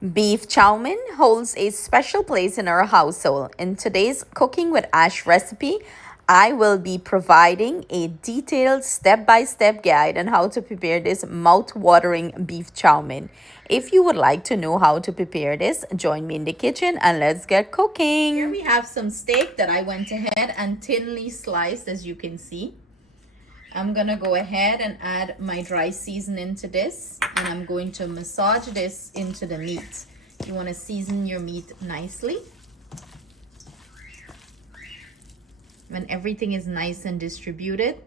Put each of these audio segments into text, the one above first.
Beef chow mein holds a special place in our household. In today's Cooking with Ash recipe, I will be providing a detailed step-by-step guide on how to prepare this mouth-watering beef chow mein. If you would like to know how to prepare this, join me in the kitchen and let's get cooking. Here we have some steak that I went ahead and thinly sliced, as you can see. I'm gonna go ahead and add my dry seasoning to this, and I'm going to massage this into the meat. You want to season your meat nicely. When everything is nice and distributed,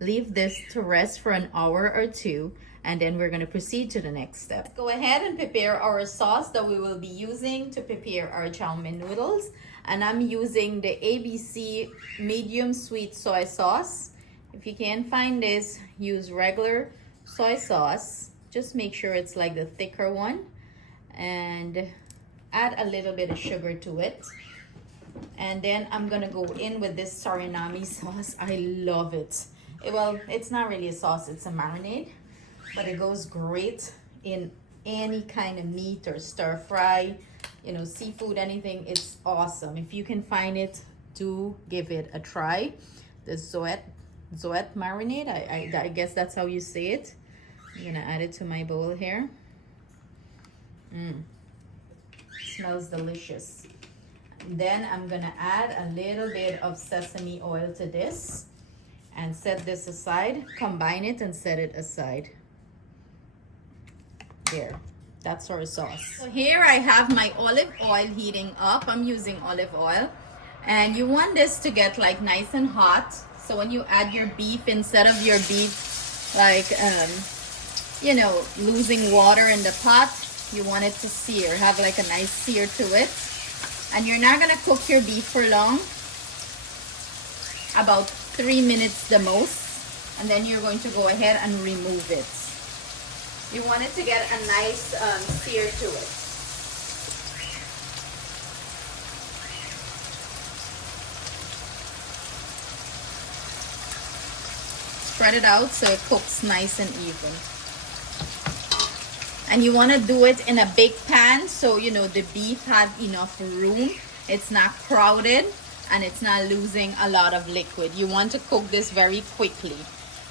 leave this to rest for an hour or two, and then we're going to proceed to the next step. Go ahead and prepare our sauce that we will be using to prepare our chow mein noodles, and I'm using the ABC medium sweet soy sauce. If you can't find this, use regular soy sauce. Just make sure it's like the thicker one, and add a little bit of sugar to it. And then I'm gonna go in with this Suriname sauce. I love it. Well, it's not really a sauce, it's a marinade, but it goes great in any kind of meat or stir fry, you know, seafood, anything. It's awesome. If you can find it, do give it a try. The zout marinade, I guess that's how you say it. I'm gonna add it to my bowl here. Smells delicious. Then I'm gonna add a little bit of sesame oil to this and set this aside. Combine it and set it aside. There, that's our sauce. So here I have my olive oil heating up. I'm using olive oil, and you want this to get like nice and hot. So when you add your beef, instead of your beef like you know, losing water in the pot, you want it to sear, have like a nice sear to it. And you're not gonna cook your beef for long, about 3 minutes the most, and then you're going to go ahead and remove it. You want it to get a nice sear to it. Spread it out so it cooks nice and even. And you want to do it in a big pan, so you know the beef has enough room. It's not crowded and it's not losing a lot of liquid. You want to cook this very quickly,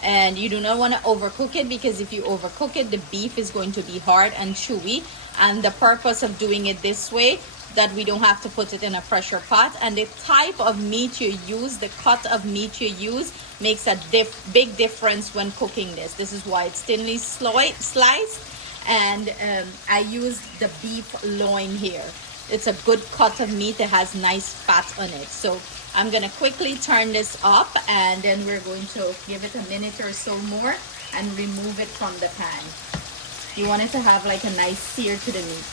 and you do not want to overcook it, because if you overcook it, the beef is going to be hard and chewy. And the purpose of doing it this way, that we don't have to put it in a pressure pot, and the type of meat you use, the cut of meat you use, makes a big difference when cooking this. This is why it's thinly sliced. And I used the beef loin here. It's a good cut of meat. It has nice fat on it. So I'm gonna quickly turn this up, and then we're going to give it a minute or so more and remove it from the pan. You want it to have like a nice sear to the meat.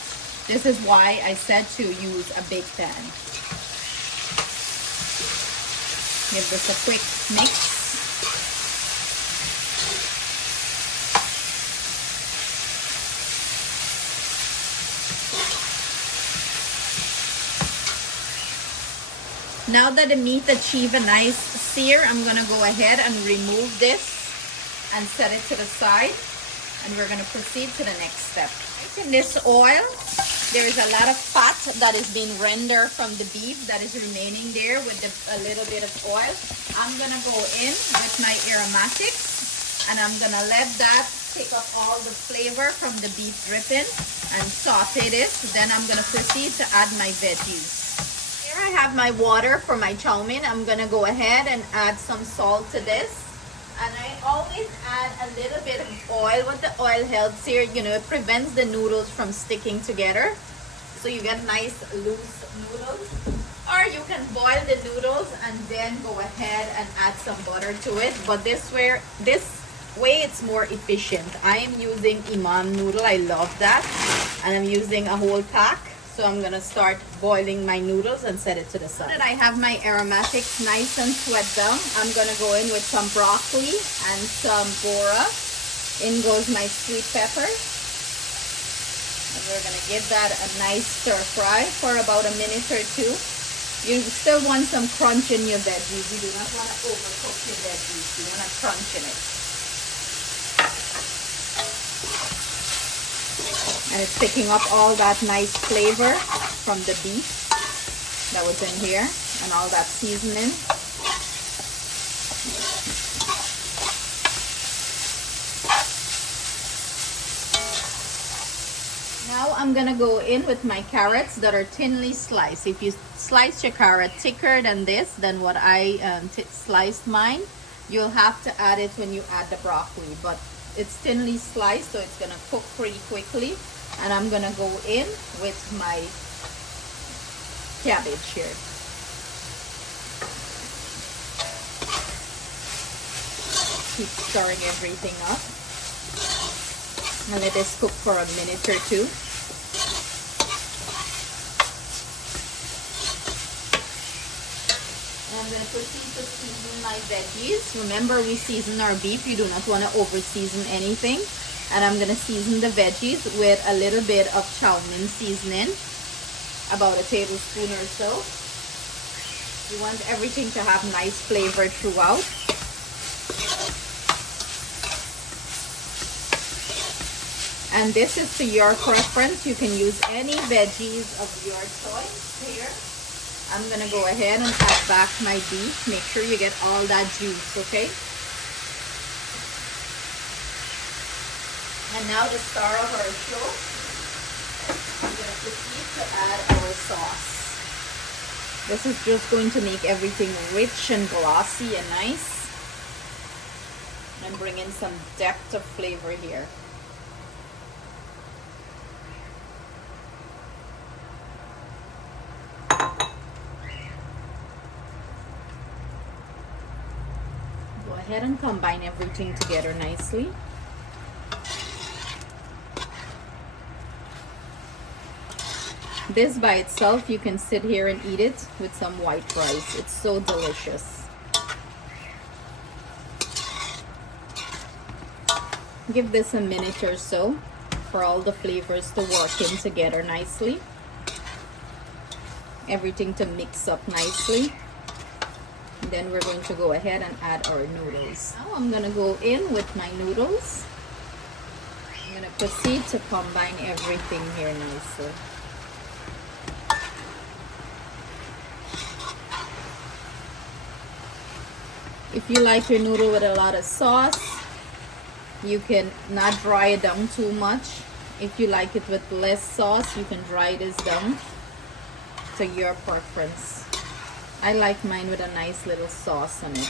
This is why I said to use a big pan. Give this a quick mix. Now that the meat achieved a nice sear, I'm gonna go ahead and remove this and set it to the side, and we're gonna proceed to the next step. In this oil, there is a lot of fat that is being rendered from the beef that is remaining there with a little bit of oil. I'm gonna go in with my aromatics, and I'm gonna let that take up all the flavor from the beef dripping and saute this. Then I'm gonna proceed to add my veggies. I have my water for my chow mein. I'm gonna go ahead and add some salt to this, and I always add a little bit of oil. What the oil helps here, you know, it prevents the noodles from sticking together, so you get nice loose noodles. Or you can boil the noodles and then go ahead and add some butter to it, but this way it's more efficient. I am using Imam noodle. I love that, and I'm using a whole pack. So I'm gonna start boiling my noodles and set it to the side. Now that I have my aromatics nice and sweat down, I'm gonna go in with some broccoli and some Bora. In goes my sweet pepper. And we're gonna give that a nice stir fry for about a minute or two. You still want some crunch in your veggies. You do not want to overcook your veggies. You want a crunch in it. And it's picking up all that nice flavor from the beef that was in here and all that seasoning. Now I'm gonna go in with my carrots that are thinly sliced. If you slice your carrot thicker than this, than what I sliced mine, you'll have to add it when you add the broccoli. But it's thinly sliced, so it's gonna cook pretty quickly. And I'm gonna go in with my cabbage here. Keep stirring everything up. And let this cook for a minute or two. I'm going to proceed to season my veggies. Remember, we season our beef. You do not want to over season anything. And I'm going to season the veggies with a little bit of chow mein seasoning, about a tablespoon or so. You want everything to have nice flavor throughout. And this is to your preference. You can use any veggies of your choice here. I'm gonna go ahead and add back my beef. Make sure you get all that juice, okay? And now the star of our show, I'm gonna proceed to add our sauce. This is just going to make everything rich and glossy and nice. And bring in some depth of flavor here. Ahead and combine everything together nicely. This by itself, you can sit here and eat it with some white rice. It's so delicious. Give this a minute or so for all the flavors to work in together nicely. Everything to mix up nicely. Then we're going to go ahead and add our noodles. Now I'm going to go in with my noodles. I'm going to proceed to combine everything here nicely. If you like your noodle with a lot of sauce, you can not dry it down too much. If you like it with less sauce, you can dry this down to your preference. I like mine with a nice little sauce on it.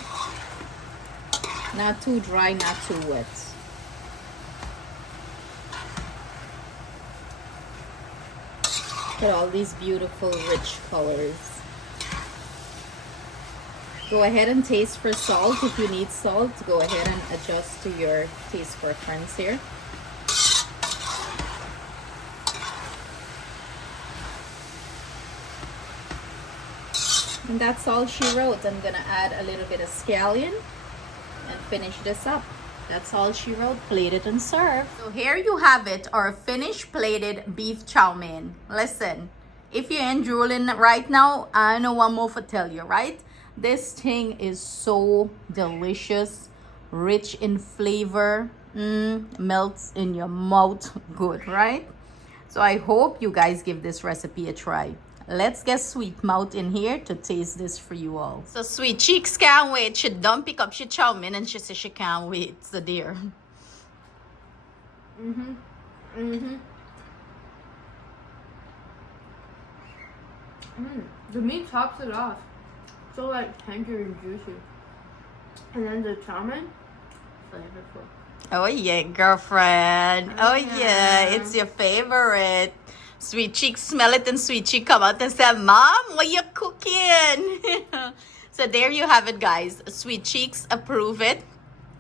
Not too dry, not too wet. Look at all these beautiful rich colors. Go ahead and taste for salt. If you need salt, go ahead and adjust to your taste preference here. And that's all she wrote. I'm gonna add a little bit of scallion and finish this up. That's all she wrote. Plate it and serve. So here you have it, our finished plated beef chow mein. Listen, if you're in drooling right now, I know one more to tell you, right? This thing is so delicious, rich in flavor, melts in your mouth good, right? So I hope you guys give this recipe a try. Let's get Sweet Mouth in here to taste this for you all. So Sweet Cheeks can't wait. She done pick up she chow mein and she says she can't wait. So dear. The meat tops it off. So like tender and juicy. And then the chow mein, flavorful. Oh yeah, girlfriend. Oh yeah, it's your favorite. Sweet Cheek smell it and Sweet Cheek come out and say, Mom, what you cooking? So there you have it, guys. Sweet Cheeks approve it.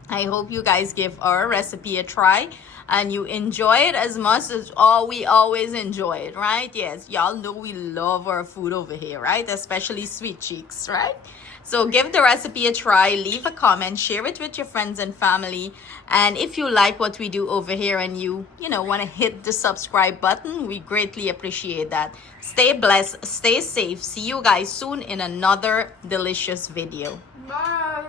I hope you guys give our recipe a try and you enjoy it as much as we always enjoy it, right? Yes, y'all know we love our food over here, right? Especially Sweet Cheeks, right? So give the recipe a try, leave a comment, share it with your friends and family. And if you like what we do over here and you want to hit the subscribe button, we greatly appreciate that. Stay blessed, stay safe. See you guys soon in another delicious video. Bye.